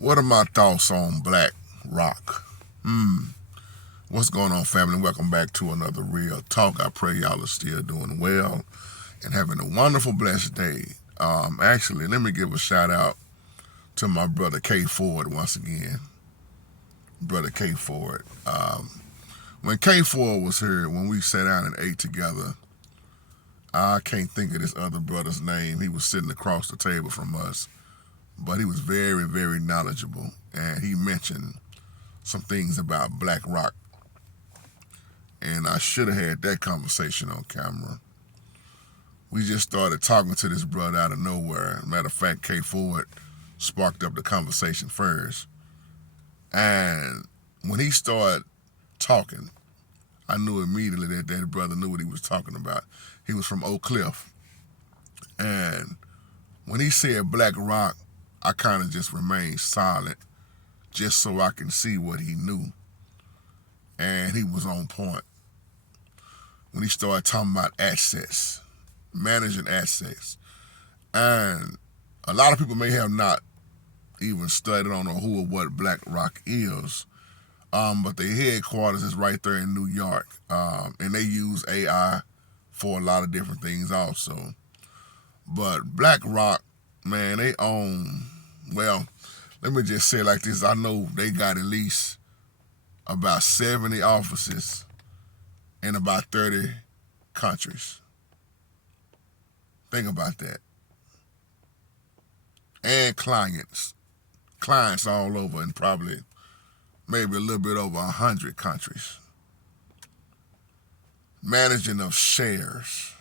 What are my thoughts on Black Rock? What's going on, family? Welcome back to another Real Talk. I pray y'all are still doing well and having a wonderful, blessed day. Actually, let me give a shout out to my brother K Ford once again. Brother K Ford. When K Ford was here, when we sat down and ate together, I can't think of this other brother's name. He was sitting across the table from us, but he was very, very knowledgeable, and he mentioned some things about Black Rock, and I should have had that conversation on camera. We just started talking to this brother out of nowhere. Matter of fact, K Ford sparked up the conversation first, and when he started talking, I knew immediately that brother knew what he was talking about. He was from Oak Cliff, and when he said Black Rock, I kind of just remained silent just so I can see what he knew. And he was on point when he started talking about assets, managing assets. And a lot of people may have not even studied on or who or what Black Rock is, but their headquarters is right there in New York, and they use AI for a lot of different things also. But Black Rock, man, they own, well, let me just say it like this. I know they got at least about 70 offices in about 30 countries. Think about that. And clients all over in probably maybe a little bit over 100 countries. Managing of shares,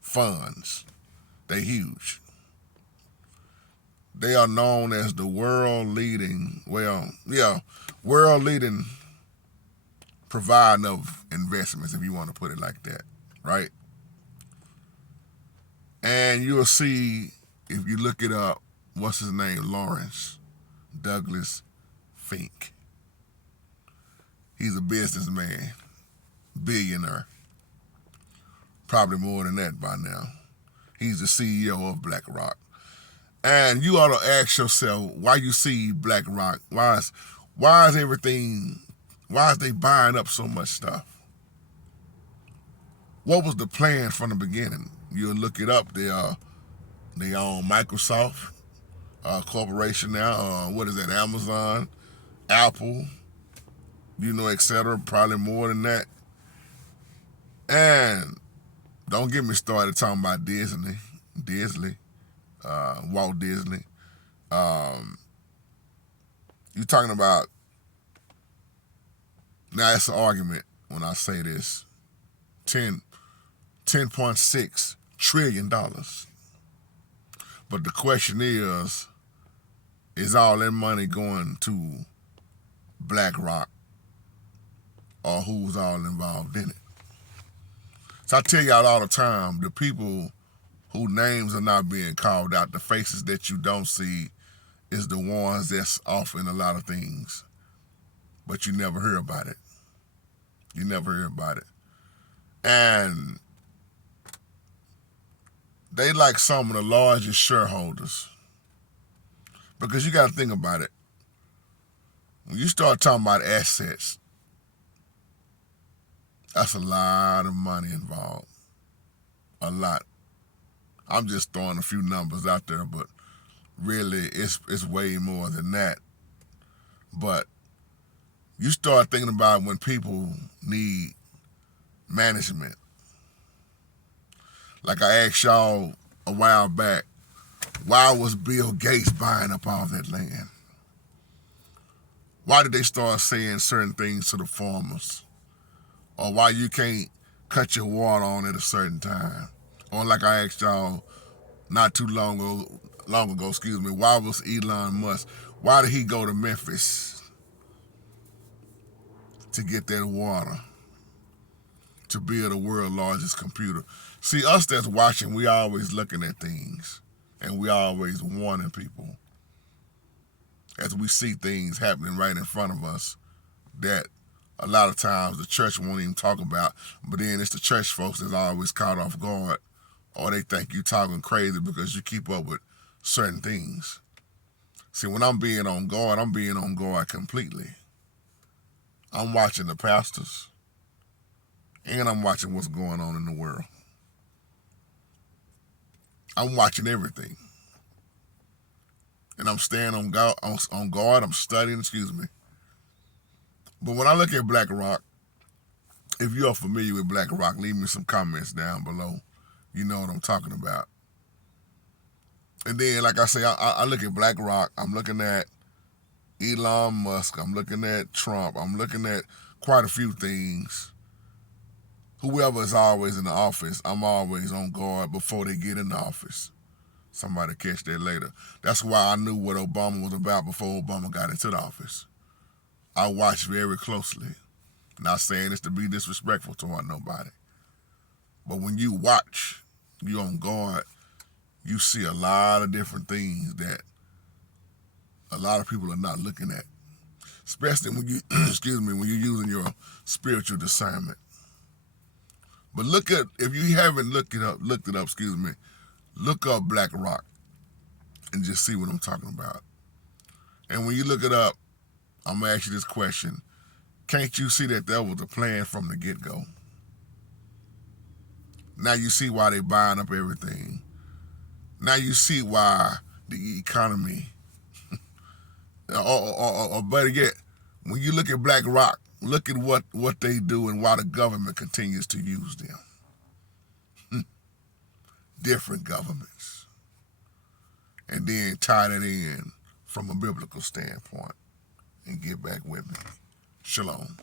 funds, they huge. They are known as the world leading provider of investments, if you want to put it like that, right? And you'll see, if you look it up, what's his name? Lawrence Douglas Fink. He's a businessman, billionaire, probably more than that by now. He's the CEO of Black Rock. And you ought to ask yourself why you see Black Rock. Why is they buying up so much stuff? What was the plan from the beginning? You'll look it up. They own Microsoft Corporation now. What is that? Amazon, Apple, etc. Probably more than that. And don't get me started talking about Disney, Walt Disney. You're talking about, now it's an argument when I say this, $10.6 trillion. But the question is all that money going to Black Rock, or who's all involved in it? So I tell y'all all the time, the people whose names are not being called out, the faces that you don't see, is the ones that's off in a lot of things. But you never hear about it. You never hear about it. And they like some of the largest shareholders. Because you got to think about it. When you start talking about assets, that's a lot of money involved. A lot. I'm just throwing a few numbers out there, but really it's way more than that. But you start thinking about when people need management. Like I asked y'all a while back, why was Bill Gates buying up all that land? Why did they start saying certain things to the farmers? Or why you can't cut your water on at a certain time? Or like I asked y'all not too long ago, why was Elon Musk, why did he go to Memphis to get that water to build the world's largest computer? See, us that's watching, we always looking at things, and we always warning people as we see things happening right in front of us that a lot of times the church won't even talk about, but then it's the church folks that's always caught off guard, or they think you talking crazy because you keep up with certain things. See, when I'm being on guard completely. I'm watching the pastors, and I'm watching what's going on in the world. I'm watching everything. And I'm staying on guard. I'm studying, excuse me. But when I look at Black Rock, if you are familiar with Black Rock, leave me some comments down below. You know what I'm talking about. And then, like I say, I look at Black Rock. I'm looking at Elon Musk. I'm looking at Trump. I'm looking at quite a few things. Whoever is always in the office, I'm always on guard before they get in the office. Somebody catch that later. That's why I knew what Obama was about before Obama got into the office. I watched very closely. Not saying this to be disrespectful toward nobody. But when you watch, you on guard, you see a lot of different things that a lot of people are not looking at. Especially when you, excuse me, when you're using your spiritual discernment. But look at, if you haven't looked it up, excuse me, look up Black Rock and just see what I'm talking about. And when you look it up, I'm going to ask you this question. Can't you see that was a plan from the get-go? Now you see why they buying up everything. Now you see why the economy, or better yet, when you look at Black Rock, look at what they do and why the government continues to use them. Different governments. And then tie that in from a biblical standpoint and get back with me. Shalom.